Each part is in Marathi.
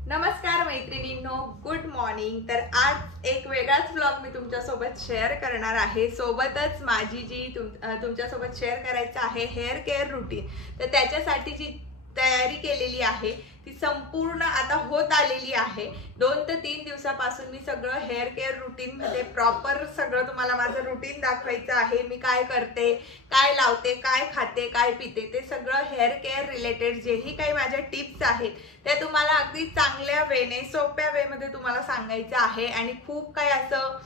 नमस्कार मैत्रिणींनो, गुड मॉर्निंग। तर आज एक वेगळाच व्लॉग मी तुमच्यासोबत शेअर करणार आहे। सोबतच माझी जी तुमच्यासोबत शेअर करायचं आहे हेअर केअर रुटीन, तर त्याच्यासाठी जी तयारी केलेली आहे ती संपूर्ण आता होत आलेली आहे। 2 ते 3 दिवसापासून मी सगळं हेअर केअर रुटीन मध्ये प्रॉपर सगळं तुम्हाला माझं रुटीन दाखवायचं आहे। मी काय करते, काय लावते, काय खाते, काय पिते, ते सगळं हेअर केअर रिलेटेड जेही काही माझ्या टिप्स आहेत ते तुम्हाला अगदी चांगल्या वेने, सोप्या वे मध्ये तुम्हाला सांगायचं आहे। आणि खूप काही असं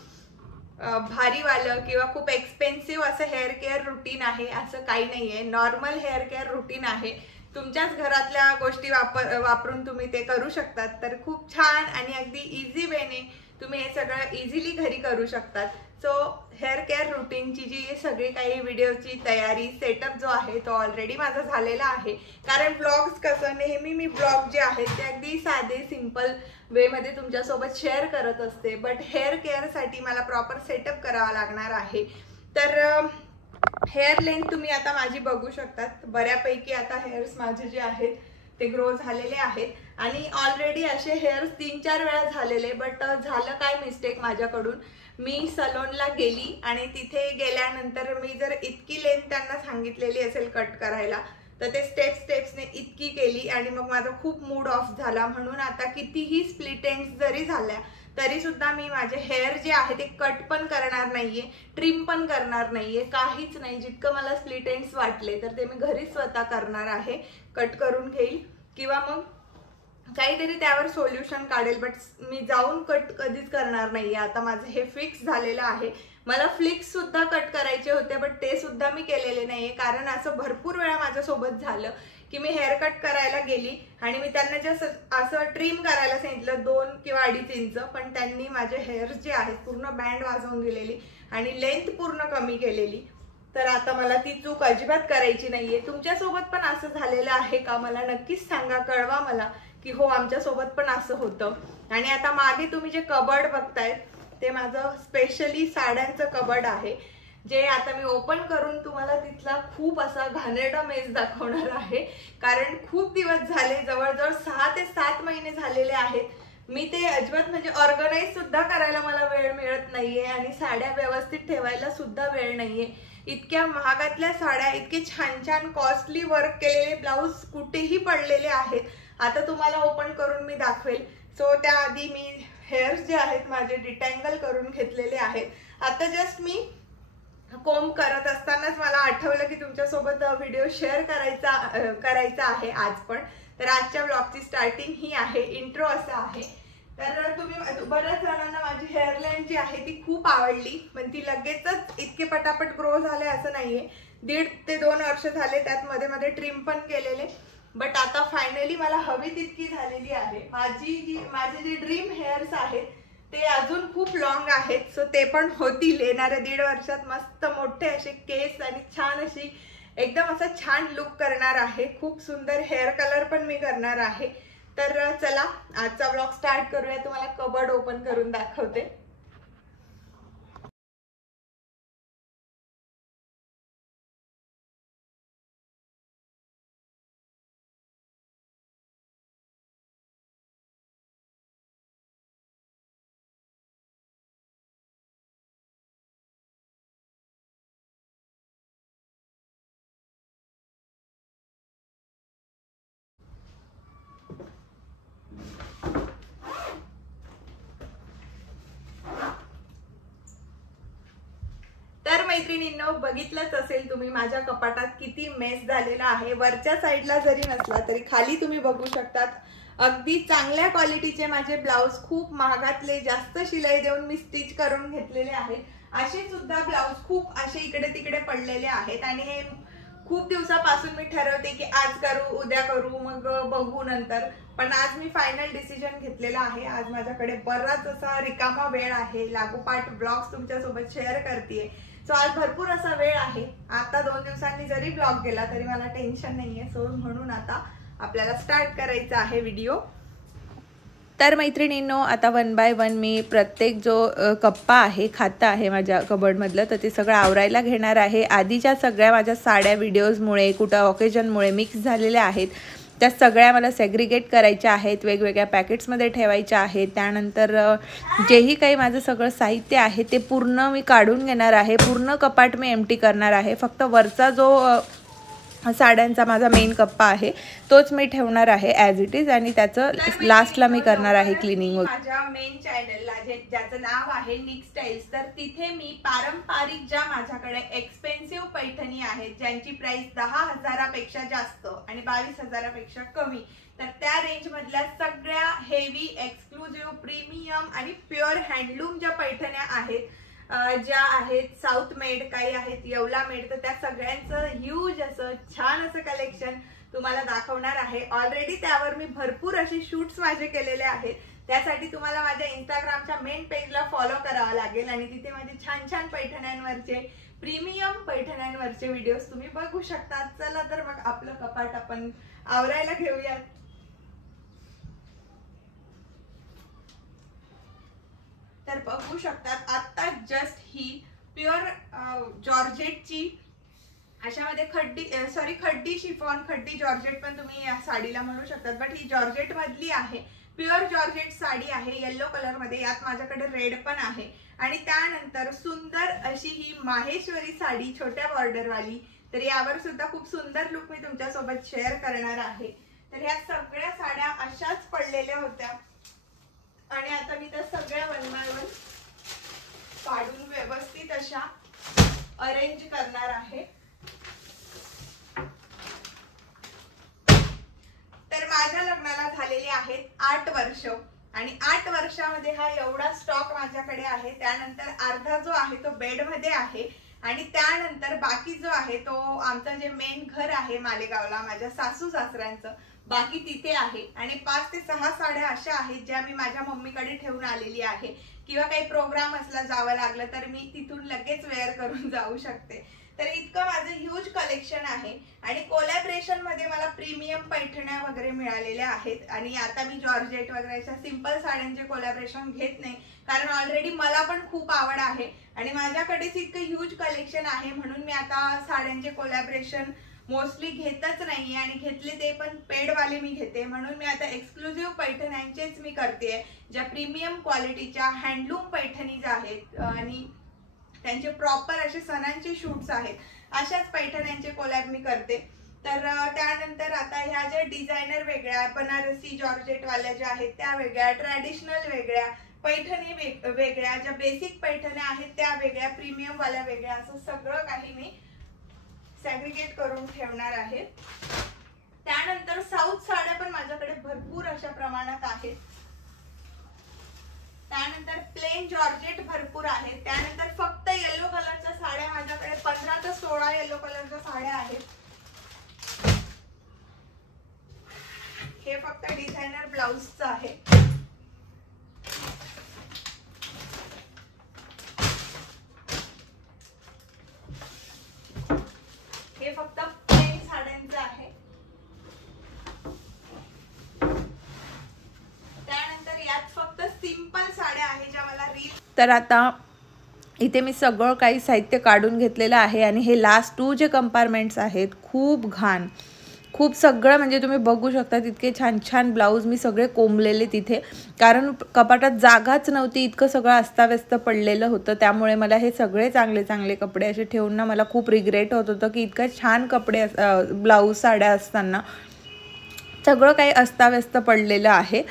भारीवालं किंवा खूप एक्सपेन्सिव्ह असं हेअर केअर रुटीन आहे असं काही नाहीये। नॉर्मल हेअर केअर रुटीन आहे। तुमच्याच घरातल्या गोष्टी वापरून तुम्ही ते करू शकतात। तर खूप छान आणि अगदी इझी वेने तुम्ही हे सगळं इझिली घरी करू शकतात। सो हेअर केअर रुटीनची जी सगळी काही व्हिडिओची तयारी, सेटअप जो आहे तो ऑलरेडी माझा झालेला आहे। कारण ब्लॉग्स कसं नेहमी मी ब्लॉग जे आहेत ते अगदी साधे सिंपल वे मध्ये तुमच्यासोबत शेअर करत असते, बट हेअर केअर साठी मला प्रॉपर सेटअप करावा लागणार आहे। तर हेअर लेंथ तुम्ही आता माझी बघू शकतात। बऱ्यापैकी आता हेअर्स माझे जे आहेत ते ग्रो झालेले आहेत आणि ऑलरेडी असे हेअर्स 3-4 वेळा झालेले। बट झालं काय मिस्टेक माझ्याकडून, मी सलोनला गेली आणि तिथे गेल्यानंतर मी जर इतकी लेंथ त्यांना सांगितलेली असेल कट करायला तर ते स्टेप्सने इतकी केली आणि मग माझा खूप मूड ऑफ झाला। म्हणून आता कितीही स्प्लिट एंड्स जरी झाल्या तरी सुद्धा मी माझे हेअर जे आहे ते कट पण करणार नाहीये, ट्रिम पण करणार नाहीये, काहीच नाही। जितकं मला स्प्लिट एंड्स वाटले तर ते मी घरी स्वतः करणार आहे, कट करून घेईल किंवा मग काहीतरी त्यावर सोल्युशन काढेल, बट मी जाऊन कट कधीच करणार नाहीये। आता माझं हे फिक्स झालेलं आहे। मला फ्लिक्स सुद्धा कट करायचे होते, बट ते सुद्धा मी केलेले नाहीये। कारण असं भरपूर वेळा माझ्यासोबत झालं की मी हेअर कट करायला गेली आणि मी त्यांना जस्ट असं ट्रिम करायला सांगितलं 2 किंवा 2.5 इंच, पण त्यांनी माझे हेअर जे आहेत पूर्ण बँड वाजवून दिलेली आणि लेंथ पूर्ण कमी केलेली। तर आता मला ती चूक अजिबात करायची नाहीये। तुमच्यासोबत पण असं झालेलं आहे का मला नक्कीच सांगा, कळवा मला की हो आमच्यासोबत पण असं होतं। आणि आता मागे तुम्ही जे कबर्ड बघतायत ते माझं स्पेशली साड्यांचं कबर्ड आहे, जे आता मी ओपन करून तुम्हाला तिथला खूप असा घाणेरडा मेज दाखवणार आहे। कारण खूप दिवस झाले, जवळजवळ 6 ते 7 महिने झालेले आहेत मी ते अजिबात म्हणजे ऑर्गनाइज सुद्धा करायला मला वेळ मिळत नाहीये आणि साड्या व्यवस्थित ठेवायला सुद्धा वेळ नाहीये। इतक्या महागातल्या साड्या, इतके छान छान कॉस्टली वर्क केलेले ब्लाउज कुठेही पडलेले आहेत। आता तुम्हाला ओपन करून मी दाखवेल। सो त्याआधी मी हेअर्स जे आहेत माझे डिटँगल करून घेतलेले आहेत। आता जस्ट मी कोम करत असतानाच मला आठवलं की तुमच्यासोबत व्हिडिओ शेअर करायचा आहे आज पण। तर आजच्या ब्लॉगची स्टार्टिंग ही आहे, इंट्रो असा आहे। तर तुम्ही बऱ्याच जणांना माझी हेअर लाईन जी आहे ती खूप आवडली, पण ती लगेचच इतके पटापट ग्रो झाले असं नाहीये। 1.5 ते 2 वर्ष झाले, त्यात मध्ये मध्ये ट्रिम पण केलेले, बट आता फायनली मला हवी तितकी झालेली आहे। माझे जे ड्रीम हेअर्स आहेत ते अजून खूप लॉंग आहेत। सो ते पण होतील येणाऱ्या 1.5 वर्षात। मस्त मोठे असे केस आणि छान अशी एकदम असा छान लुक करणार आहे। खूप सुंदर हेअर कलर पण मी करणार आहे। तर चला आजचा ब्लॉग स्टार्ट करूया। तुम्हाला कबर्ड ओपन करून दाखवते। तर मैत्रिणींनो, बघितलंच असेल तुम्ही माझ्या कपाटात किती मेस झालेला आहे। वरच्या साईडला जरी नसला तरी खाली तुम्ही बघू शकतात अगदी चांगल्या क्वालिटीचे माझे ब्लाउज, खूप महागातले, जास्त शिलाई देऊन मी स्टिच करून घेतलेले आहेत। असे सुद्धा ब्लाउज खूप असे इकडे तिकडे पडलेले आहेत आणि हे खूप दिवसापासून मी ठरवते की आज करू, उद्या करू, मग बघू नंतर। पण आज मी फायनल डिसिजन घेतलेला आहे। आज माझ्याकडे बराच असा रिकामा वेळ आहे, लागोपाठ ब्लॉग्स तुमच्यासोबत शेअर करतेय। सो आज भरपूर असा वेळ आहे। आता 2 दिवसांनी जरी ब्लॉग गेला तरी मला टेन्शन नाहीये। सो म्हणून आता आपल्याला स्टार्ट करायचा आहे व्हिडिओ। तर मैत्रिणींनो, आता 1 बाय 1 मी प्रत्येक जो कप्पा आहे, खाता आहे माझ्या कबर्डमधलं, तर ते सगळं आवरायला घेणार आहे। आधीच्या सगळ्या माझ्या साड्या व्हिडिओजमुळे, कुठं ऑकेजनमुळे मिक्स झालेल्या आहेत, त्या सगळ्या मला सेग्रिगेट करायच्या आहेत, वेगवेगळ्या पॅकेट्समध्ये ठेवायच्या आहेत. त्यानंतर जेही काही माझं सगळं साहित्य आहे ते पूर्ण मी काढून घेणार आहे. पूर्ण कपाट मी एम्प्टी करणार आहे. फक्त वरचा जो साड्यांचा माझा मेन कप्पा आहे तोच मी ठेवणार आहे ॲज इट इज, आणि त्याचं लास्टला मी करणार आहे क्लिनिंग. माझ्या मेन चॅनलला ज्याचं नाव आहे निक स्टाईल्स, तर तिथे मी पारंपरिक ज्या माझ्याकडे एक्सपेन्सिव्ह पैठणी आहेत ज्यांची प्राइस 10,000पेक्षा जास्त आणि 22,000पेक्षा कमी, तर त्या रेंज मधल्या सगळ्या हेवी एक्सक्लुझिव्ह प्रीमियम आणि प्युअर हँडलूम ज्या पैठण्या आहेत, ज्या आहेत साऊथ मेड, काही आहेत येवला मेड, तर त्या सगळ्यांचं ह्यूज असं छान असं कलेक्शन तुम्हाला दाखवणार आहे. ऑलरेडी त्यावर मी भरपूर असे शूट्स माझे केलेले आहेत. त्यासाठी तुम्हाला माझ्या इंस्टाग्रामच्या मेन पेजला फॉलो करावं लागेल आणि तिथे माझे छान छान पैठण्यांवरचे, प्रीमियम पैठण्यांवरचे व्हिडिओज तुम्ही बघू शकता. चला तर मग आपलं कपाट आपण आवरायला घेऊयात. तर बघू शकतात आता जस्ट ही प्युअर जॉर्जेटची अशामध्ये खड्डी शिफॉन, खड्डी जॉर्जेट पण तुम्ही या साडीला म्हणू शकतात, बट ही जॉर्जेट मधली आहे. प्युअर जॉर्जेट साडी आहे येलो कलर मध्ये, यात माझ्याकडे रेड पण आहे. आणि त्यानंतर सुंदर अशी ही माहेश्वरी साडी छोट्या बॉर्डर वाली, तर यावर सुद्धा खूप सुंदर लुक मी तुमच्यासोबत शेअर करणार आहे. तर ह्या सगळ्या साड्या अशाच पडलेल्या होत्या आणि आता मी त्या सगळ्या वन बाय वन काढून व्यवस्थित अशा अरेंज करणार आहे. तर माझ्या लग्नाला झालेले आहेत 8 वर्ष आणि 8 वर्षामध्ये हा एवढा स्टॉक माझ्याकडे आहे. त्यानंतर अर्धा जो आहे तो बेडमध्ये आहे आणि त्यानंतर बाकी जो आहे तो आमचं जे मेन घर आहे मालेगावला माझ्या सासू सासऱ्यांचं, बाकी तिथे आहे. आणि 5 ते 6 साड्या अशा आहेत ज्या मी माझ्या मम्मीकडे ठेवून आलेली आहे, किंवा काही प्रोग्राम असला जावं लागलं तर मी तिथून लगेच वेअर करून जाऊ शकते. तर इतकं माझं ह्यूज कलेक्शन आहे आणि कोलॅबरेशन मध्ये मला प्रीमियम पैठण्या वगैरे मिळालेल्या आहेत. आणि आता मी जॉर्जेट वगैरेच्या सिंपल साड्यांचे कोलॅबरेशन घेत नाही, कारण ऑलरेडी मला पण खूप आवड आहे आणि माझ्याकडेच इतकं ह्यूज कलेक्शन आहे, म्हणून मी आता साड्यांचे कोलॅबरेशन मोस्टली घेतच नाहीये आणि घेतले ते पण पेडवाले मी घेते. म्हणून मी आता एक्सक्लुझिव्ह पैठण्यांचेच मी करते, ज्या प्रीमियम क्वालिटीच्या हँडलूम पैठणीज आहेत आणि त्यांचे प्रॉपर असे सणांचे शूट्स आहेत, अशाच पैठण्यांचे कोलॅब मी करते. तर त्यानंतर आता ह्या ज्या डिझायनर वेगळ्या, बनारसी जॉर्जेट वाल्या ज्या आहेत त्या वेगळ्या, ट्रॅडिशनल वेगळ्या, पैठणी वेगळ्या, ज्या बेसिक पैठण्या आहेत त्या वेगळ्या, प्रीमियम वाल्या वेगळ्या, असं सगळं काही मी सॅग्रिगेट करून ठेवणार आहे. त्यानंतर साऊथ साड्या पण माझ्याकडे भरपूर अशा प्रमाणात आहेत. त्यानंतर प्लेन जॉर्जेट भरपूर आहेत. त्यानंतर फक्त येलो कलरच्या साड्या माझ्याकडे 15 ते 16 येलो कलरच्या साड्या आहेत. हे फक्त डिझायनर ब्लाउजचं आहे. हे फक्त प्लेन साड्यांचं आहे. त्यानंतर यात फक्त सिंपल साड्या आहेत ज्या मला तर आता इथे मी सगळं काही साहित्य काढून घेतलेलं आहे आणि हे लास्ट 2 जे कंपार्टमेंट्स आहेत खूप घाण, खूप सगळं म्हणजे तुम्ही बघू शकता तितके छान छान ब्लाऊज मी सगळे कोंबलेले तिथे, कारण कपाटात जागाच नव्हती, इतकं सगळं अस्ताव्यस्त पडलेलं होतं. त्यामुळे मला हे सगळे चांगले चांगले कपडे असे ठेवून ना मला खूप रिग्रेट होत होतं की इतकं छान कपडे ब्लाऊज साड्या असताना सगळं काही अस्ताव्यस्त पडलेलं आहे.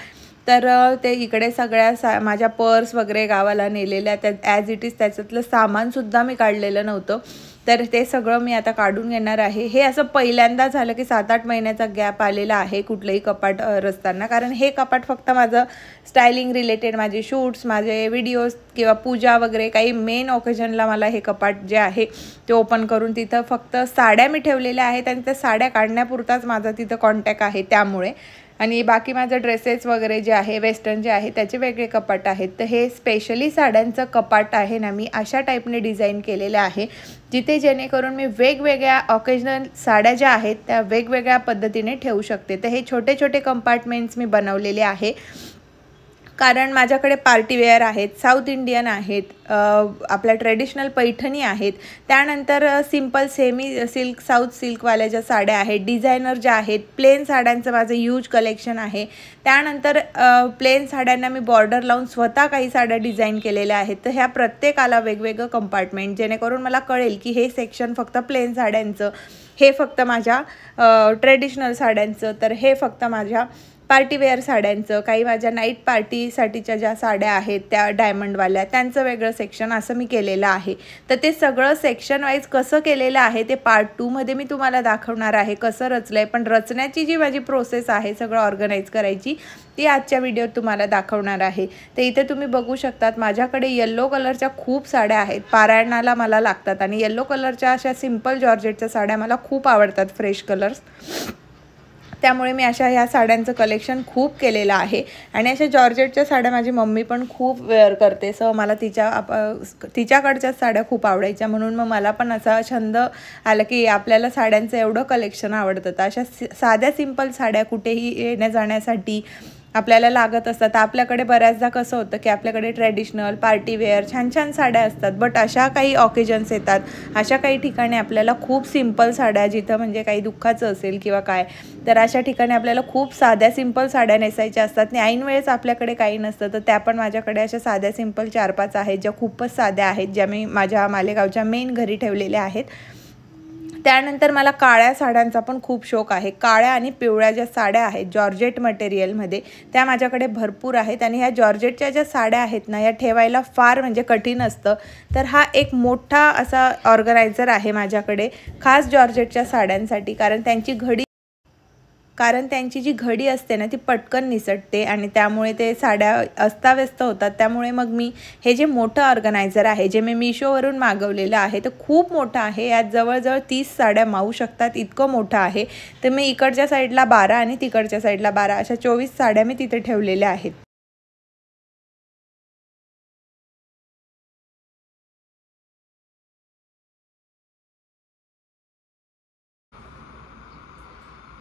तर ते इकडे सगळ्या माझ्या पर्स वगैरे गावाला नेलेल्या त्या ॲज इट इज त्याच्यातलं सामानसुद्धा मी काढलेलं नव्हतं, तर ते सगळं मी आता काढून घेणार आहे. हे असं पहिल्यांदा झालं की 7-8 महिन्याचा गॅप आलेला आहे कुठलंही कपाट रचताना, कारण हे कपाट फक्त माझं स्टायलिंग रिलेटेड, माझे शूट्स, माझे व्हिडिओज किंवा पूजा वगैरे काही मेन ओकेजनला मला हे कपाट जे आहे ते ओपन करून तिथं फक्त साड्या मी ठेवलेल्या आहेत आणि त्या साड्या काढण्यापुरताच माझा तिथं कॉन्टॅक्ट आहे त्यामुळे. आणि बाकी माझं ड्रेसेस वगैरे जे आहे वेस्टर्न जे आहे त्याचे वेगळे कपाट आहेत. तर हे स्पेशली साड्यांचं कपाट आहे ना, मी अशा टाईपने डिझाईन केलेलं आहे जिथे जेणेकरून मी वेगवेगळ्या ऑकेजनल साड्या ज्या आहेत त्या वेगवेगळ्या पद्धतीने ठेवू शकते. तर हे छोटे छोटे कंपार्टमेंट्स मी बनवलेले आहे. कारण माझ्याकडे पार्टीवेअर आहेत, साऊथ इंडियन आहेत, आपल्या ट्रेडिशनल पैठणी आहेत, त्यानंतर सिम्पल सेमी सिल्क साऊथ सिल्कवाल्या ज्या साड्या आहेत, डिझायनर ज्या आहेत, प्लेन साड्यांचं माझं ह्यूज कलेक्शन आहे. त्यानंतर प्लेन साड्यांना मी बॉर्डर लावून स्वतः काही साड्या डिझाईन केलेल्या आहेत. तर ह्या प्रत्येकाला वेगवेगळं कंपार्टमेंट, जेणेकरून मला कळेल की हे सेक्शन फक्त प्लेन साड्यांचं, हे फक्त माझ्या ट्रेडिशनल साड्यांचं, तर हे फक्त माझ्या पार्टीवेअर साड्यांचं, काही माझ्या नाईट पार्टीसाठीच्या ज्या साड्या आहेत त्या डायमंडवाल्या, त्यांचं वेगळं सेक्शन असं मी केलेलं आहे. तर ते सगळं सेक्शन वाईज कसं केलेलं आहे ते पार्ट 2 मध्ये मी तुम्हाला दाखवणार आहे, कसं रचलं आहे. पण रचण्याची जी माझी प्रोसेस आहे सगळं ऑर्गनाईज करायची, ती आजच्या व्हिडिओत तुम्हाला दाखवणार आहे. तर इथे तुम्ही बघू शकतात माझ्याकडे येल्लो कलरच्या खूप साड्या आहेत, पारायणाला मला लागतात. आणि येल्लो कलरच्या अशा सिम्पल जॉर्जेटच्या साड्या मला खूप आवडतात, फ्रेश कलर्स. त्यामुळे मी अशा ह्या साड्यांचं कलेक्शन खूप केलेलं आहे. आणि अशा जॉर्जेटच्या साड्या माझी मम्मी पण खूप वेअर करते, सो मला तिच्याकडच्याच साड्या खूप आवडायच्या. म्हणून मग मला पण असा छंद आला की आपल्याला साड्यांचं एवढं कलेक्शन आवडतं. तर अशा साध्या सिंपल साड्या कुठेही येण्या जाण्यासाठी आपल्याला लागत असतात. आपल्याकडे बऱ्याचदा कसं होतं की आपल्याकडे ट्रेडिशनल पार्टीवेअर छान छान साड्या असतात, बट अशा काही ऑकेजन्स येतात, अशा काही ठिकाणी आपल्याला खूप सिंपल साड्या, जिथं म्हणजे काही दुःखाचं असेल किंवा काय, तर अशा ठिकाणी आपल्याला खूप साध्या सिंपल साड्या नेसायच्या असतात. आणि ऐन वेळेस आपल्याकडे काही नसतं, तर त्या पण माझ्याकडे अशा साध्या सिंपल 4-5 आहेत, ज्या खूपच साध्या आहेत, ज्या मी माझ्या मालेगावच्या मेन घरी ठेवलेल्या आहेत. त्यानंतर मला काळ्या साड्यांचा पण खूप शौक आहे. काळ्या आणि पिवळ्या ज्या साड्या आहेत जॉर्जेट मटेरियलमध्ये, त्या माझ्याकडे भरपूर आहेत. आणि ह्या जॉर्जेटच्या ज्या साड्या आहेत ना, या ठेवायला फार म्हणजे कठीण असतं. तर हा एक मोठा असा ऑर्गनायझर आहे माझ्याकडे, खास जॉर्जेटच्या साड्यांसाठी. कारण त्यांची जी घडी असते ना, ती पटकन निसटते आणि त्यामुळे ते साड्या अस्ताव्यस्त होतात. त्यामुळे मग मी हे जे मोठं ऑर्गनायझर आहे, जे मी मिशोवरून मागवलेलं आहे, तर खूप मोठं आहे. यात जवळजवळ 30 साड्या मावू शकतात, इतकं मोठं आहे. तर मी इकडच्या साईडला 12 आणि तिकडच्या साईडला 12 अशा 24 साड्या मी तिथे ठेवलेल्या आहेत.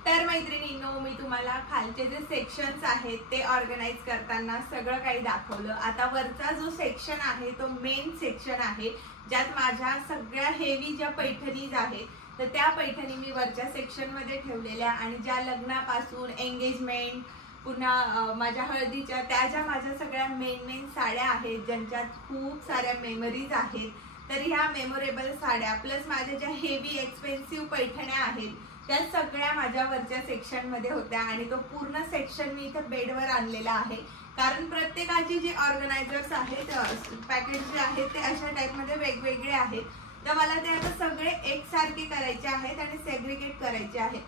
तर मैत्रिणींनो, मी तुम्हाला खालचे जे सेक्शन्स आहेत ते ऑर्गनाइज करताना सगळं काही दाखवलं. आता वरचा जो सेक्शन आहे तो मेन सेक्शन आहे, ज्यात माझ्या सगळ्या हेवी ज्या पैठणीज आहेत, तर त्या पैठणी मी वरच्या सेक्शनमध्ये ठेवलेल्या. आणि ज्या लग्नापासून एंगेजमेंट, पुन्हा माझ्या हळदीच्या, त्या ज्या माझ्या सगळ्या मेन साड्या आहेत, ज्यांच्यात खूप साऱ्या मेमरीज आहेत, तर ह्या मेमोरेबल साड्या प्लस माझ्या ज्या हेवी एक्सपेन्सिव्ह पैठण्या आहेत, त्या सगळ्या माझ्या वरच्या सेक्शनमध्ये होत्या. आणि तो पूर्ण सेक्शन मी इथे बेडवर आणलेला आहे, कारण प्रत्येकाचे जे ऑर्गनायझर्स आहेत, पॅकेट जे आहेत, ते अशा टाईपमध्ये वेगवेगळे आहेत. तर मला ते आता सगळे एकसारखे करायचे आहेत आणि सेग्रिगेट करायचे आहेत.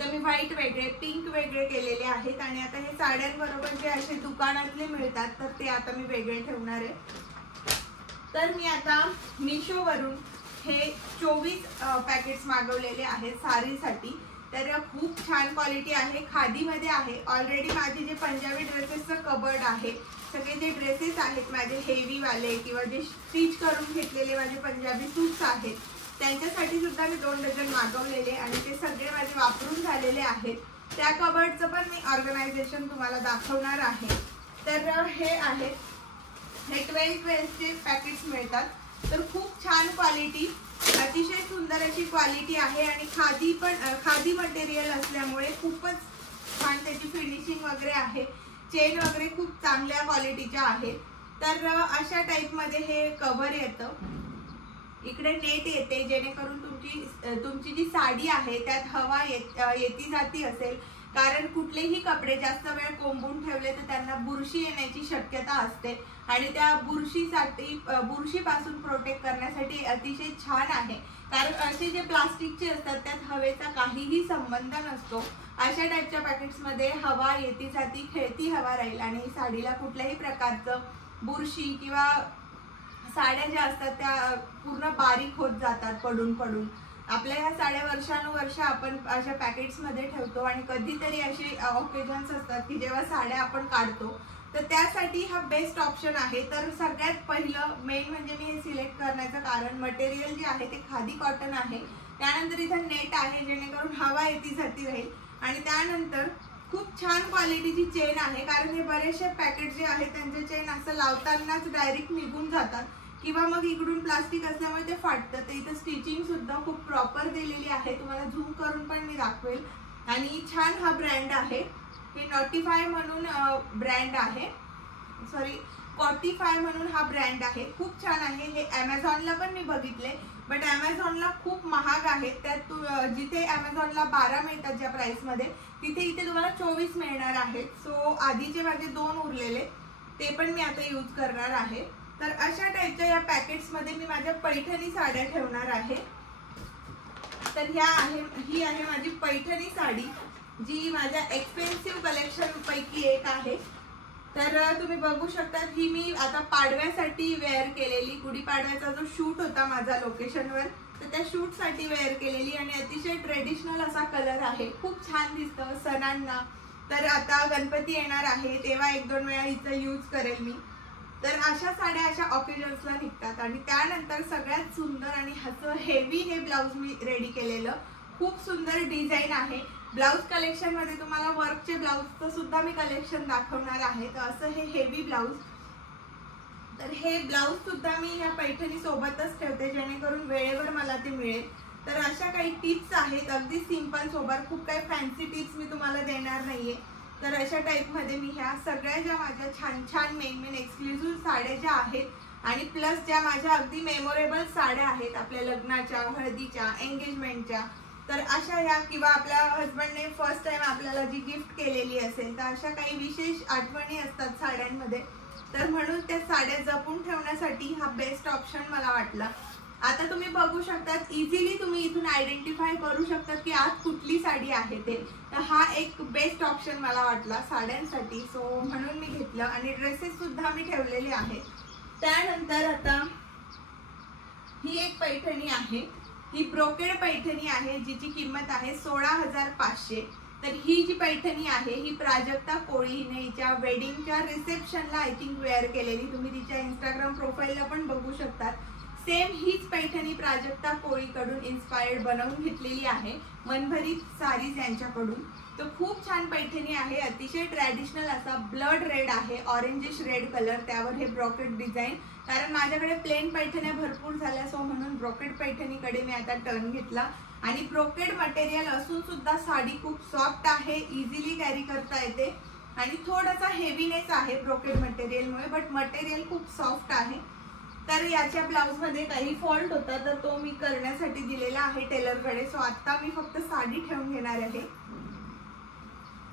तर मी व्हाईट वेगळे, पिंक वेगळे केलेले आहेत. आणि आता हे साड्यांबरोबर जे असे दुकानातले मिळतात, तर ते आता मी वेगळे ठेवणार आहे. तर मी आता मिशोवरून हे 24 पॅकेट्स मागवलेले आहेत साडीसाठी. तर खूप छान क्वालिटी आहे, खादीमध्ये आहे. ऑलरेडी माझे जे पंजाबी ड्रेसेसचं कबर्ड आहे, सगळे जे ड्रेसेस आहेत माझे हेवीवाले किंवा जे स्टिच करून घेतलेले माझे पंजाबी सूट्स आहेत, त्यांच्यासाठी सुद्धा मी 2 डझन मागवलेले आणि ते सगळे माझे वापरून झालेले आहेत. त्या कबर्डचं पण मी ऑर्गनायझेशन तुम्हाला दाखवणार आहे. तर हे आहेत, हे 12चे पॅकेट्स मिळतात. तर खूप छान क्वालिटी, अतिशय सुंदर अशी क्वालिटी आहे. आणि खादी मटेरियल असल्यामुळे खूपच छान त्याची फिनिशिंग वगैरे आहे. चेन वगैरे खूप चांगल्या क्वालिटीच्या आहेत. तर अशा टाईपमध्ये हे कव्हर येतं. इकडे नेट येते, जेणेकरून तुमची जी साडी आहे त्यात हवा येती जाती असेल. कारण कुठलेही कपडे जास्त वेळ कोंबून ठेवले तर त्यांना बुरशी येण्याची शक्यता असते. आणि त्या बुरशीपासून प्रोटेक्ट करण्यासाठी अतिशय छान आहे. कारण असे जे प्लास्टिकचे असतात त्यात हवेचा काहीही संबंध नसतो. अशा टाईपच्या पॅकेट्समध्ये हवा येती जाती, खेळती हवा राहील आणि साडीला कुठल्याही प्रकारचं बुरशी किंवा साड्या ज्या असतात त्या पूर्ण बारीक होत जातात पडून. आपल्या ह्या साड्या वर्षानुवर्ष आपण अशा पॅकेट्समध्ये ठेवतो आणि कधीतरी असे ऑकेजन्स असतात की जेव्हा साड्या आपण काढतो, तर त्यासाठी हा बेस्ट ऑप्शन आहे. तर सगळ्यात पहिलं मेन म्हणजे मी हे सिलेक्ट करण्याचं कारण, मटेरियल जे आहे ते खादी कॉटन आहे. त्यानंतर इथं नेट आहे, जेणेकरून हवा येती जाती राहील. आणि त्यानंतर खूप छान क्वालिटीची चेन आहे, कारण हे बरेचसे पॅकेट जे आहेत त्यांचे चेन असं लावतानाच डायरेक्ट निघून जातात किंवा मग इकडून प्लास्टिक असल्यामुळे ते फाटतं. तर इथं स्टिचिंग सुद्धा खूप प्रॉपर दिलेली आहे, तुम्हाला झूम करून पण मी दाखवेल. आणि छान हा ब्रँड आहे, हे नॉटिफाय म्हणून ब्रँड आहे, सॉरी कॉटिफाय म्हणून हा ब्रँड आहे. खूप छान आहे हे. ॲमेझॉनला पण मी बघितले, बट ॲमेझॉनला खूप महाग आहे. त्यात जिथे ॲमेझॉनला 12 मिळतात ज्या प्राइसमध्ये, तिथे इथे तुम्हाला 24 मिळणार आहेत. सो आधीचे माझे 2 उरलेले ते पण मी आता यूज करणार आहे. तर अशा टाईपच्या या पॅकेट्समध्ये मी माझ्या पैठणी साड्या ठेवणार आहे. तर ही आहे माझी पैठणी साडी, जी माझ्या एक्सपेन्सिव्ह कलेक्शन पैकी एक आहे. तर तुम्ही बघू शकता, ही मी आता पाडव्यासाठी वेअर केलेली, गुढीपाडव्याचा जो शूट होता माझा लोकेशनवर, तर त्या शूटसाठी वेअर केलेली आणि अतिशय ट्रेडिशनल असा कलर आहे. खूप छान दिसतं सणांना. तर आता गणपती येणार आहे तेव्हा 1-2 वेळा हिचं यूज करेल मी. तर अशा साड्या अशा ऑकेजन्सला निघतात. आणि त्यानंतर सगळ्यात सुंदर आणि असं हेवी हे ब्लाऊज मी रेडी केलेलं. खूप सुंदर डिझाईन आहे. ब्लाऊज कलेक्शन मध्ये तुम्हाला वर्कचे ब्लाऊजचं सुद्धा मी कलेक्शन दाखवणार आहे. तर असं हे हेवी ब्लाऊज, तर हे ब्लाऊज सुद्धा मी या पैठणी सोबतच ठेवते जेणेकरून वेळेवर मला ते मिळेल. तर अशा काही टिप्स आहेत, अगदी सिंपल सोबत, खूप काही फॅन्सी टिप्स मी तुम्हाला देणार नाहीये. तर अशा टाईपमध्ये मी ह्या सगळ्या ज्या माझ्या छान छान मेन एक्सक्लुझिव्ह साड्या ज्या आहेत आणि प्लस ज्या माझ्या अगदी मेमोरेबल साड्या आहेत आपल्या लग्नाच्या, हळदीच्या, एंगेजमेंटच्या, तर अशा ह्या किंवा आपल्या हजबंडने फर्स्ट टाइम आपल्याला जी गिफ्ट केलेली असेल, तर अशा काही विशेष आठवणी असतात साड्यांमध्ये. तर म्हणून त्या साड्या जपून ठेवण्यासाठी हा बेस्ट ऑप्शन मला वाटला. आता तुम्ही बघू शकतात, इझिली तुम्ही इथून आयडेंटिफाय करू शकतात की आज कुठली साडी आहे ते. तर हा एक बेस्ट ऑप्शन मला वाटला साड्यांसाठी, सो म्हणून मी घेतलं. आणि ड्रेसेस सुद्धा मी ठेवलेले आहेत. त्यानंतर आता ही एक पैठणी आहे, ही ब्रोकेड पैठणी आहे जिची किंमत आहे 16,500. तर ही जी पैठणी आहे ही प्राजक्ता कोळी हिने हिच्या वेडिंगच्या रिसेप्शनला आय थिंक वेअर केलेली. तुम्ही तिच्या इंस्टाग्राम प्रोफाईलला पण बघू शकतात. सेम हीच पैठणी प्राजक्ता कोळीकडून इन्स्पायर्ड बनवून घेतलेली आहे, मनभरीत सारीज यांच्याकडून. तो खूप छान पैठणी आहे, अतिशय ट्रॅडिशनल असा ब्लड रेड आहे, ऑरेंजिश रेड कलर, त्यावर हे ब्रॉकेट डिझाईन. कारण माझ्याकडे प्लेन पैठण्या भरपूर झाल्या, सो म्हणून ब्रॉकेट पैठणीकडे मी आता टर्न घेतला. आणि ब्रोकेड मटेरियल असून सुद्धा साडी खूप सॉफ्ट आहे, इझिली कॅरी करता येते. आणि थोडासा हेवीनेस आहे ब्रोकेड मटेरियलमुळे, बट मटेरियल खूप सॉफ्ट आहे. तर याच्या ब्लाउज मध्ये काही फॉल्ट होता, तर तो मी करण्यासाठी दिलेला आहे टेलरकडे. सो आता मी फक्त साडी ठेवून घेणार आहे.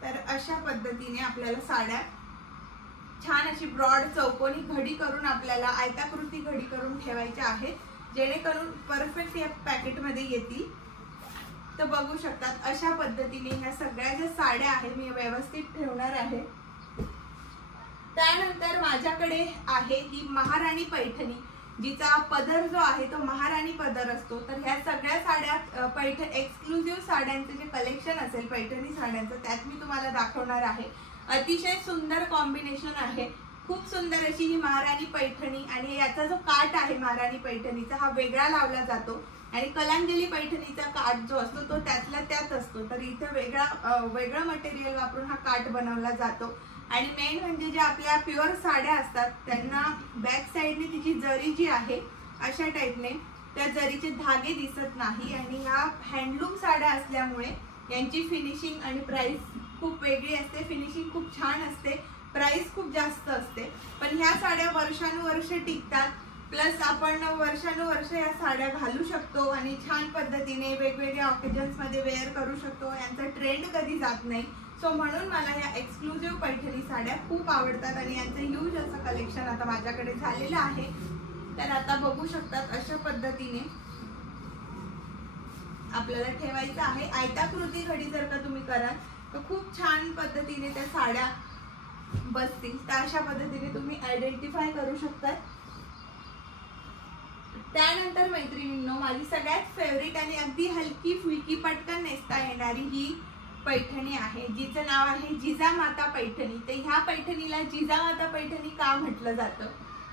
तर अशा पद्धतीने आपल्याला साड्या छान अशी ब्रॉड चौकोनी घडी करून आपल्याला आयताकृती घडी करून ठेवायच्या आहेत, जेणेकरून परफेक्ट या पॅकेटमध्ये येतील. तर बघू शकतात अशा पद्धतीने ह्या सगळ्या ज्या साड्या आहेत मी व्यवस्थित ठेवणार आहे. त्यानंतर माझ्याकडे आहे ही महाराणी पैठणी, जिचा पदर जो आहे तो महाराणी पदर असतो. तर ह्या सगळ्या साड्या एक्सक्लुझिव्ह साड्यांचे जे कलेक्शन असेल पैठणी साड्यांचं, त्यात मी तुम्हाला दाखवणार आहे. अतिशय सुंदर कॉम्बिनेशन आहे, खूप सुंदर अशी ही महाराणी पैठणी. आणि याचा जो काठ आहे महाराणी पैठणीचा हा वेगळा लावला जातो आणि कलांजली पैठणीचा काठ जो असतो तो त्यातला त्यात असतो. तर इथं वेगळं मटेरियल वापरून हा काठ बनवला जातो. आणि मेन म्हणजे जे आपल्या प्युअर साड्या असतात त्यांना बॅक साईडने तिची जरी जी आहे अशा टाईपने त्या जरीचे धागे दिसत नाही. आणि ह्या हँडलूम साड्या असल्यामुळे यांची फिनिशिंग आणि प्राइस खूप वेगळी असते. फिनिशिंग खूप छान असते, प्राइस खूप जास्त असते. पण ह्या साड्या वर्षानुवर्ष टिकतात, प्लस आपण वर्षानुवर्ष या साड्या घालू शकतो आणि छान पद्धतीने वेगवेगळ्या ऑकेजन्समध्ये वेअर करू शकतो. यांचा ट्रेंड कधी जात नाही. सो म्हणून मला या एक्सक्लुझिव्ह पैठणी साड्या खूप आवडतात आणि यांचं ह्यूज असं कलेक्शन आता माझ्याकडे झालेलं आहे. तर आता बघू शकतात अशा पद्धतीने आपल्याला ठेवायचं आहे. आयताकृती घडी जर का तुम्ही कराल तर खूप छान पद्धतीने त्या साड्या बसतील. तर अशा पद्धतीने तुम्ही आयडेंटिफाय करू शकता. त्यानंतर मैत्रिणींनो, माझी सगळ्यात फेवरेट आणि अगदी हलकी फुलकी पटकन नेसता येणारी ही पैठणी आहे, जिचं नाव आहे जिजामाता पैठणी. तर ह्या पैठणीला जिजामाता पैठणी का म्हटलं जातं,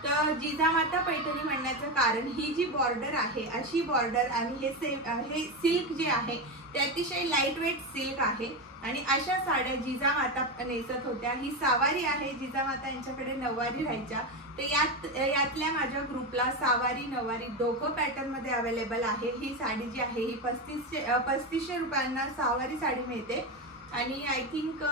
तर जिजामाता पैठणी म्हणण्याचं कारण ही जी बॉर्डर आहे अशी बॉर्डर आणि हे सिल्क जे आहे ते अतिशय लाईट वेट सिल्क आहे आणि अशा साड्या जिजामाता नेसत होत्या। ही सावारी आहे, जिजामाता यांच्याकडे नऊवारी राहायच्या। तर यातल्या माझ्या ग्रुपला सावारी नऊवारी दोघं पॅटर्न मध्ये अवेलेबल आहे। ही साडी जी आहे ही 3500 रुपयांना सावारी साडी मिळते आणि आय थिंक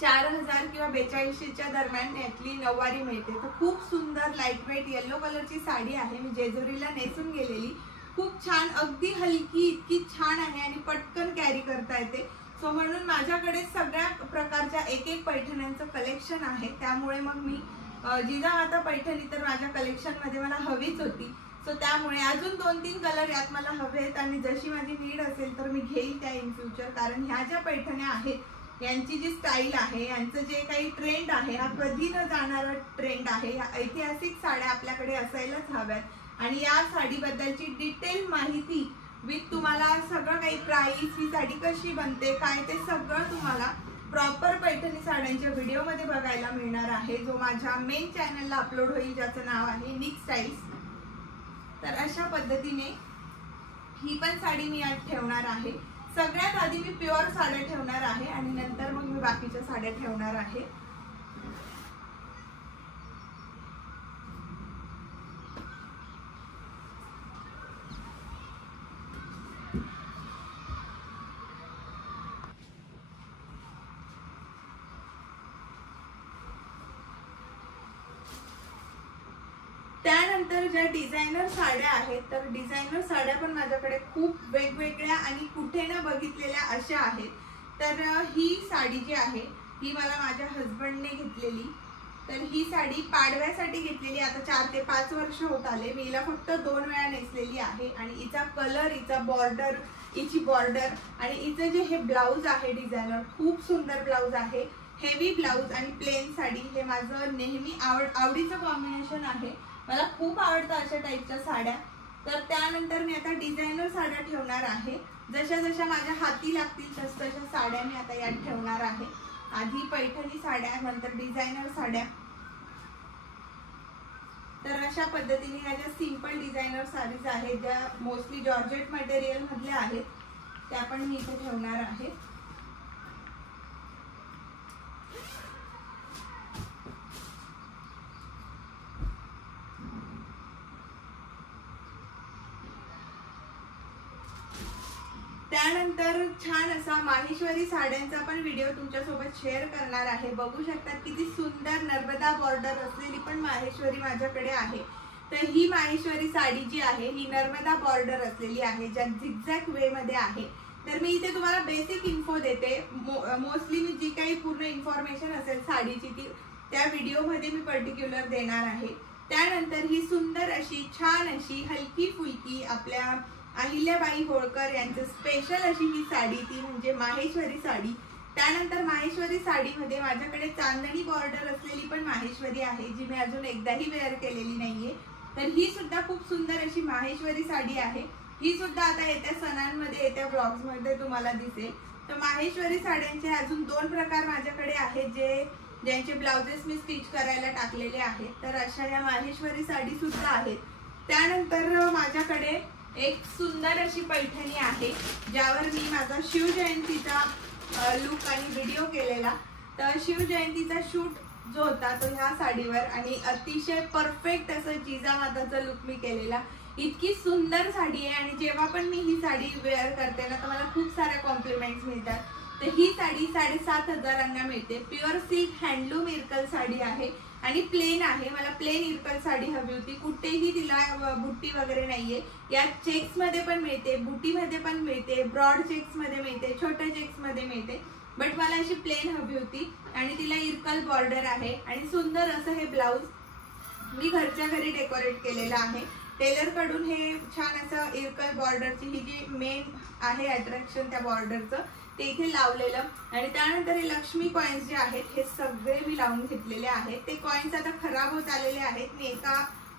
4000 किंवा 4200च्या दरम्यान यातली नऊवारी मिळते। तर खूप सुंदर लाईट वेट येलो कलरची साडी आहे। मी जेजुरीला नेसून गेलेली, खूप छान, अगदी हलकी, इतकी छान आहे आणि पटकन कॅरी करता येते। सो म्हणून माझ्याकडे सगळ्या प्रकारच्या एक एक पैठण्यांचं कलेक्शन आहे। त्यामुळे मग मी जिजामाता पैठणी तर माझ्या कलेक्शन मध्ये मला हवीच होती। सो त्यामुळे अजून 2-3 कलर यात मला हवेत आणि जशी माझी नीड असेल तर मी घेईल त्या इन फ्युचर। कारण ह्या ज्या पैठण्या आहेत यांची जी स्टाईल आहे, यांचं जे काही ट्रेंड आहे, हा कधी न जाणारा ट्रेंड आहे। या ऐतिहासिक साड्या आपल्याकडे असायलाच हव्यात आणि या साडीबद्दलची डिटेल माहिती विथ तुम्हाला सगळं काही प्राइस, ही साडी कशी बनते काय ते सगळं तुम्हाला प्रॉपर पैठणी साड्यांच्या व्हिडिओ मध्ये बघायला मिळणार आहे, जो माझ्या मेन चॅनलला अपलोड होईल, ज्याचं नाव आहे निक स्टाईल्स। तर अशा पद्धतीने ही पण साडी मी आज ठेवणार आहे। सगळ्यात आधी मी प्युअर साड्या ठेवणार आहे आणि नंतर मग मी बाकीच्या साड्या ठेवणार आहे। त्यानंतर ज्या डिझायनर साड्या आहेत, तर डिझायनर साड्या पण माझ्याकडे खूप वेगवेगळ्या आणि कुठे न बघितलेल्या अशा आहेत। तर ही साडी जी आहे ही मला माझ्या हस्बंडने घेतलेली। तर ही साडी पाडव्यासाठी घेतलेली, आता 4 ते 5 वर्ष होत आले। मी हिला फक्त 2 वेळा नेसलेली आहे आणि हिचा कलर, हिचा बॉर्डर, हिची बॉर्डर आणि हिचं जे हे ब्लाउज आहे डिझायनर, खूप सुंदर ब्लाउज आहे। हेवी ब्लाउज आणि प्लेन साडी हे माझं नेहमी आवडीचं कॉम्बिनेशन आहे। मला खूप आवडतं अशा टाईपच्या साड्या। तर त्यानंतर मी आता डिझायनर साड्या ठेवणार आहे। जशा जशा माझ्या हाती लागतील तशा साड्या मी आता यात ठेवणार आहे। आधी पैठणी साड्या, नंतर डिझायनर साड्या। तर अशा पद्धतीने ह्या ज्या सिंपल डिझायनर साडीज आहेत, ज्या मोस्टली जॉर्जेट मटेरियल मधल्या आहेत, त्या पण मी इथे ठेवणार आहे। त्यानंतर छान असा माहेश्वरी साड्यांचा पण व्हिडिओ तुमच्यासोबत शेअर करणार आहे। बघू शकता किती सुंदर नर्मदा बॉर्डर असलेली पण माहेश्वरी माझ्याकडे आहे। तर ही माहेश्वरी साडी जी आहे ही नर्मदा बॉर्डर असलेली आहे, ज्या झिगझॅग वे मध्ये आहे। तर मी इथे तुम्हाला बेसिक इन्फो देते। मोस्टली मी जी काही पूर्ण इन्फॉर्मेशन असेल साडीची ती त्या व्हिडिओ मध्ये मी पर्टिक्युलर देणार आहे। त्यानंतर ही सुंदर अशी छान अशी हलकी फुलकी आपल्या अहिल्याबाई होळकर यांचं स्पेशल अशी ही साडी, ती म्हणजे माहेश्वरी साडी। त्यानंतर माहेश्वरी साडीमध्ये माझ्याकडे चांदणी बॉर्डर असलेली पण माहेश्वरी आहे, जी मी अजून एकदाही वेअर केलेली नाहीये। तर ही सुद्धा खूप सुंदर अशी माहेश्वरी साडी आहे। ही सुद्धा आता येत्या सणांमध्ये, येत्या ब्लॉग्स मध्ये तुम्हाला दिसेल। तर माहेश्वरी साड्यांचे अजून 2 प्रकार माझ्याकडे आहेत, ज्यांचे ब्लाउजेस मी स्टिच करायला टाकलेले आहेत। तर अशा या माहेश्वरी साडी सुद्धा आहेत। त्यानंतर माझ्याकडे एक सुंदर अशी पैठणी आहे, ज्यावर मी माझा शिवजयंतीचा लुक आणि व्हिडिओ केलेला। तर शिवजयंतीचा शूट जो होता तो ह्या साडीवर आणि अतिशय परफेक्ट असं जिजामाताचा लुक मी केलेला। इतकी सुंदर साडी आहे आणि जेव्हा पण मी ही साडी वेअर करते ना तर मला खूप साऱ्या कॉम्प्लिमेंट्स मिळतात। तर ही साडी 7500 मिळते। Pure silk handloom Irkal sari आहे आणि प्लेन आहे। मला प्लेन इरकल साडी हवी होती, कुठेही तिला बुट्टी वगैरे नाहीये। यात चेक्स मध्ये पण मिळते, बुटी मध्ये पण मिळते, ब्रॉड चेक्स मध्ये मिळते, छोट्या चेक्स मध्ये मिळते, बट मला अशी प्लेन हवी होती आणि तिला इरकल बॉर्डर आहे आणि सुंदर असं हे ब्लाउज मी घरच्या घरी डेकोरेट केलेलं आहे। टेलर कडून हे छान असं इरकल बॉर्डरची ही जी मेन आहे अट्रॅक्शन त्या बॉर्डरचं ते इथे लावलेलं आणि त्यानंतर हे लक्ष्मी कॉइन्स जे आहेत हे सगळे मी लावून घेतलेले आहेत। ते कॉइन्स आता खराब होत आलेले आहेत। मी एका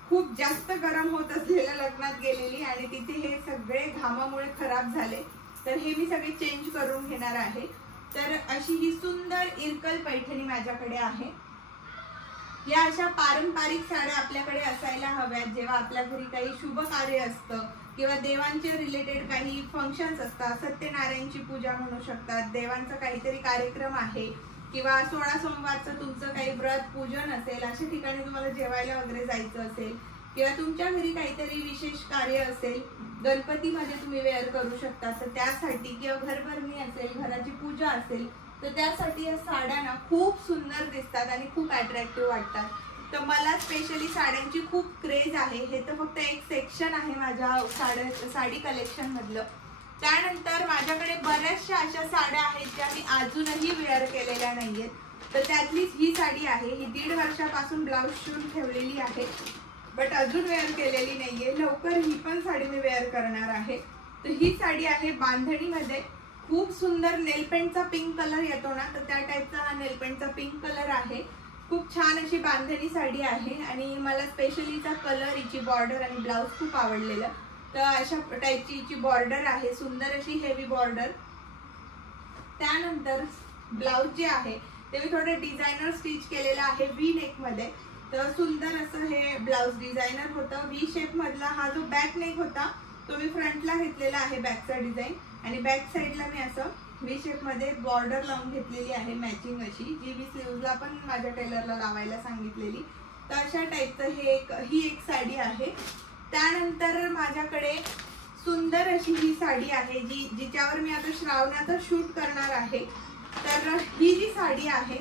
खूप जास्त गरम होत असलेल्या लग्नात गेलेली आणि तिथे हे सगळे घामामुळे खराब झाले, तर हे मी सगळे चेंज करून घेणार आहे। तर अशी ही सुंदर इरकल पैठणी माझ्याकडे आहे। या अशा पारंपरिक साड्या आपल्याकडे असायला हव्यात। जेव्हा आपल्या घरी काही शुभ कार्य असतं किंवा देवांचे रिलेटेड काही फंक्शन्स असतात, सत्यनारायणची पूजा म्हणू शकतात, देवांचा काहीतरी कार्यक्रम आहे किंवा 16 सोमवारचं तुमचं काही व्रत पूजन असेल, अशा ठिकाणी तुम्हाला जेवायला वगैरे जायचं असेल किंवा तुमच्या घरी काहीतरी विशेष कार्य असेल, गणपतीमध्ये तुम्ही वेअर करू शकता, तर त्यासाठी किंवा घरभरणी असेल, घराची पूजा असेल, तर त्यासाठी या साड्या ना खूप सुंदर दिसतात आणि खूप अट्रॅक्टिव्ह वाटतात. तर मला स्पेशली साड्यांची खूप क्रेज आहे. हे तर फक्त एक सेक्शन आहे माझ्या साडी कलेक्शन मधलं. त्यानंतर माझ्याकडे बऱ्याचशा अशा साड्या आहेत ज्या मी अजूनही वेअर केलेल्या नाहीयेत. तर त्यातलीच ही साडी आहे. ही 1.5 वर्षापासून ब्लाऊज शिवून ठेवलेली आहे, बट अजून वेअर केलेली नाहीये. लवकर ही पण साडी मी वेअर करणार आहे. तर ही साडी आहे बांधणीमध्ये. खूप सुंदर नेलपेंटचा पिंक कलर येतो ना, तर त्या टाईपचा हा नेलपेंटचा पिंक कलर आहे. खूप छान अशी बांधणी साडी आहे आणि मला स्पेशलीचा कलर, हिची बॉर्डर आणि ब्लाऊज खूप आवडलेलं. तर अशा टाईपची हिची बॉर्डर आहे, सुंदर अशी हेवी बॉर्डर. त्यानंतर ब्लाऊज जे आहे ते मी थोडं डिझायनर स्टिच केलेलं आहे व्ही नेक मध्ये. तर सुंदर असं हे ब्लाऊज डिझायनर होतं. व्ही शेप मधला हा जो बॅक नेक होता तो मी फ्रंटला घेतलेला आहे, बॅकचा डिझाईन, आणि बॅक साईडला मी असं व्ही शेप मध्ये बॉर्डर लावून घेतलेली आहे मॅचिंग अशी, जी मी स्लीव्हजला पण माझ्या टेलरला लावायला सांगितलेली. तर अशा टाईपचं ही एक साडी आहे. त्यानंतर माझ्याकडे सुंदर अशी ही साडी आहे जिच्यावर मी आता श्रावणाचं शूट करणार आहे. तर ही जी साडी आहे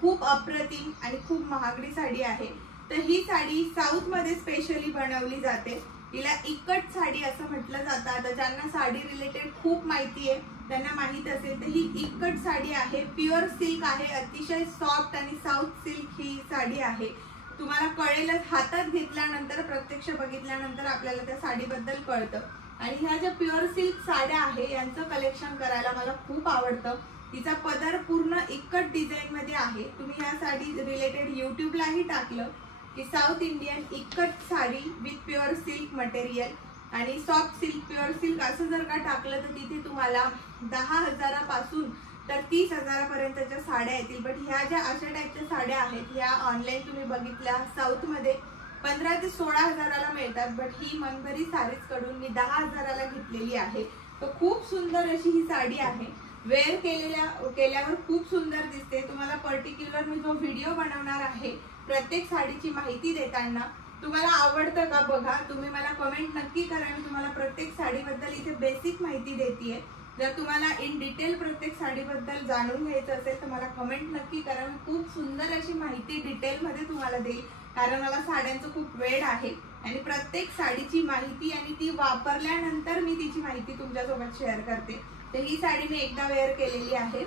खूप अप्रतिम आणि खूप महागडी साडी आहे. तर ही साडी साऊथ मध्ये स्पेशली बनवली जाते. हिला इकट साडी असं म्हटलं जातं. आता ज्यांना साडी रिलेटेड खूप माहिती आहे त्यांना माहित असेल, तर ही इकट साडी आहे. प्युअर सिल्क आहे, अतिशय सॉफ्ट आणि साऊथ सिल्क ही साडी आहे. तुम्हाला कळेलच, हातात घेतल्यानंतर, प्रत्यक्ष बघितल्यानंतर आपल्याला त्या साडीबद्दल कळतं. आणि ह्या ज्या प्युअर सिल्क साड्या आहे यांचं कलेक्शन करायला मला खूप आवडतं. तिचा पदर पूर्ण इकट डिझाईन मध्ये आहे. तुम्ही ह्या साडी रिलेटेड युट्यूबलाही टाकलं की south Indian ikat sari with pure silk material आणि सॉफ्ट सिल्क, प्युअर सिल्क असं जर का टाकलं तर तिथे तुम्हाला 10,000 पासून तर 30,000 पर्यंतच्या साड्या येतील. बट ह्या ज्या अशा टाईपच्या साड्या आहेत ह्या ऑनलाईन तुम्ही बघितल्या साऊथ मध्ये 15 ते 16,000ला मिळतात. बट ही मनभरी सारीज कडून मी 10,000ला घेतलेली आहे. तर खूप सुंदर अशी ही साडी आहे. वेअर केल्यावर खूप सुंदर दिसते. तुम्हाला पर्टिक्युलर मी जो व्हिडिओ बनवणार आहे प्रत्येक साडीची माहिती देताना तुम्हाला आवडतं का बघा. तुम्ही मला कमेंट नक्की करा. मी तुम्हाला प्रत्येक साडीबद्दल इथे बेसिक माहिती देतेय. जर तुम्हाला इन डिटेल प्रत्येक साडीबद्दल जाणून घ्यायचं असेल तर मला कमेंट नक्की करा. मी खूप सुंदर अशी माहिती डिटेलमध्ये तुम्हाला देईल, कारण मला साड्यांचं खूप वेड आहे आणि प्रत्येक साडीची माहिती आणि ती वापरल्यानंतर मी तिची माहिती तुमच्यासोबत शेअर करते. तर ही साडी मी एकदा वेअर केलेली आहे.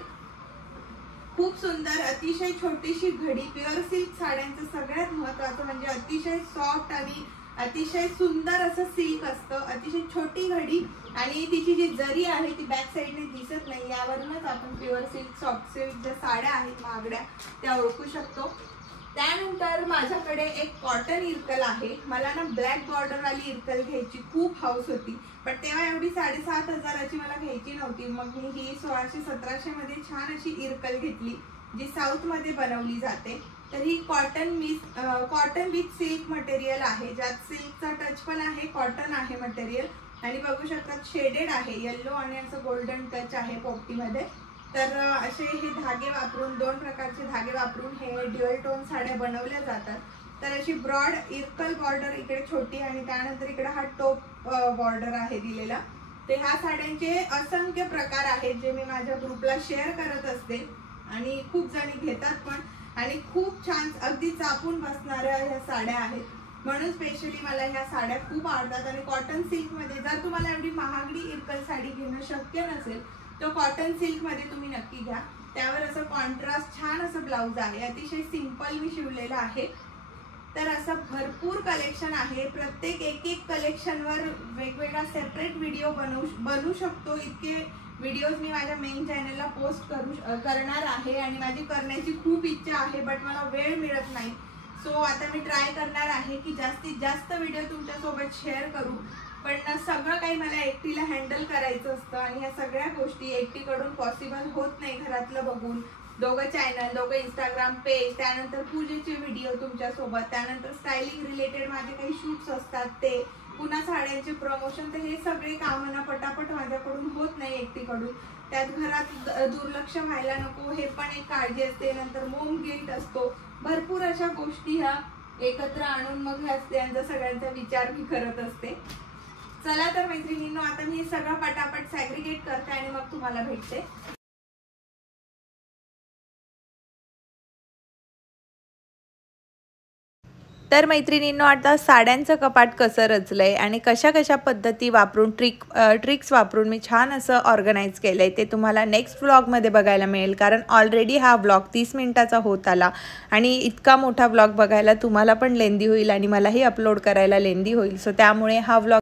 खूप सुंदर अतिशय छोटीशी घडी. प्युअर सिल्क साड्यांचं सगळ्यात महत्त्वाचं म्हणजे अतिशय सॉफ्ट आणि अतिशय सुंदर असं सिल्क असतं. अतिशय छोटी घडी आणि तिची जी जरी आहे ती बॅक साईडने दिसत नाही. यावरूनच आपण प्युअर सिल्क, सॉफ्ट सिल्क ज्या साड्या आहेत महागड्या त्या ओळखू शकतो. त्यानंतर माझ्याकडे एक कॉटन इरकल आहे. मला ना ब्लॅक बॉर्डर वाली इरकल घ्यायची खूप हौस होती, पण तेव्हा एवढी 7,500ची मला घ्यायची नव्हती. मग मी ही 1600-1700 मध्ये छान अशी इरकल घेतली जी साऊथ मध्ये बनवली जाते. तर ही कॉटन विथ सिल्क मटेरियल आहे, ज्यात सिल्कचा टच पण आहे, कॉटन आहे मटेरियल. आणि बघू शकता शेडेड आहे, येल्लो आणि असं गोल्डन टच आहे पोपटीमध्ये. तर असे हे धागे वापरून, 2 प्रकारचे धागे वापरून हे ड्युअल टोन साड्या बनवल्या जातात. तर अशी ब्रॉड इरकल बॉर्डर इकडे छोटी आणि त्यानंतर इकडे हा टोप बॉर्डर आहे दिलेला. ते ह्या साड्यांचे असंख्य प्रकार आहेत जे मी माझ्या ग्रुपला शेअर करत असते आणि खूप जणी घेतात पण. आणि खूप छान अगदी चापून बसणाऱ्या ह्या साड्या आहेत, म्हणून स्पेशली मला ह्या साड्या खूप आवडतात. आणि कॉटन सिल्क मध्ये जर तुम्हाला एवढी महागडी इरकल साडी घेणं शक्य नसेल तो कॉटन सिल्क मध्ये तुम्ही नक्की घ्या. त्यावर असं कॉन्ट्रास्ट छान असं ब्लाऊज आहे, अतिशय सिंपल मी शिवलेलं आहे. तर असं भरपूर कलेक्शन आहे. प्रत्येक एक कलेक्शनवर वेगवेगळा सेपरेट व्हिडिओ बनवू शकतो. इतके व्हिडिओज मी माझ्या मेन चॅनलला पोस्ट करणार आहे आणि माझी करण्याची खूप इच्छा आहे, बट मला वेळ मिळत नाही. सो आता मी ट्राय करणार आहे की जास्तीत जास्त व्हिडिओ तुमच्यासोबत शेअर करू. पण सगळं काही मला एकटीला हँडल करायचं असतं आणि ह्या सगळ्या गोष्टी एकटीकडून पॉसिबल होत नाही. घरातलं बघून दोघं चॅनल, दोघं इंस्टाग्राम पेज, त्यानंतर पूजेचे व्हिडिओ तुमच्यासोबत, त्यानंतर स्टायलिंग रिलेटेड माझे काही शूट्स असतात ते, पुन्हा साड्यांचे प्रमोशन, तर हे सगळे कामं ना पटापट माझ्याकडून होत नाही एकटीकडून. त्यात घरात दुर्लक्ष व्हायला नको हे पण एक काळजी असते. नंतर मोम गिल्ट असतो, भरपूर अशा गोष्टी ह्या एकत्र आणून मग यांचा सगळ्यांचा विचार मी करत असते. चला तर मैत्रिणींनो, आता मी सगळं पटापट सॅग्रिगेट करते आणि मग तुम्हाला भेटते. तर मैत्रिणींनो, आता साड्यांचं कपाट कसं रचलंय आणि कशा कशा पद्धती वापरून ट्रिक्स वापरून मी छान असं ऑर्गनाईज केलंय ते तुम्हाला नेक्स्ट व्लॉगमध्ये बघायला मिळेल. कारण ऑलरेडी हा व्लॉग 30 मिनिटाचा होत आला आणि इतका मोठा व्लॉग बघायला तुम्हाला पण लेंदी होईल आणि मलाही अपलोड करायला लेंदी होईल. सो त्यामुळे हा व्लॉग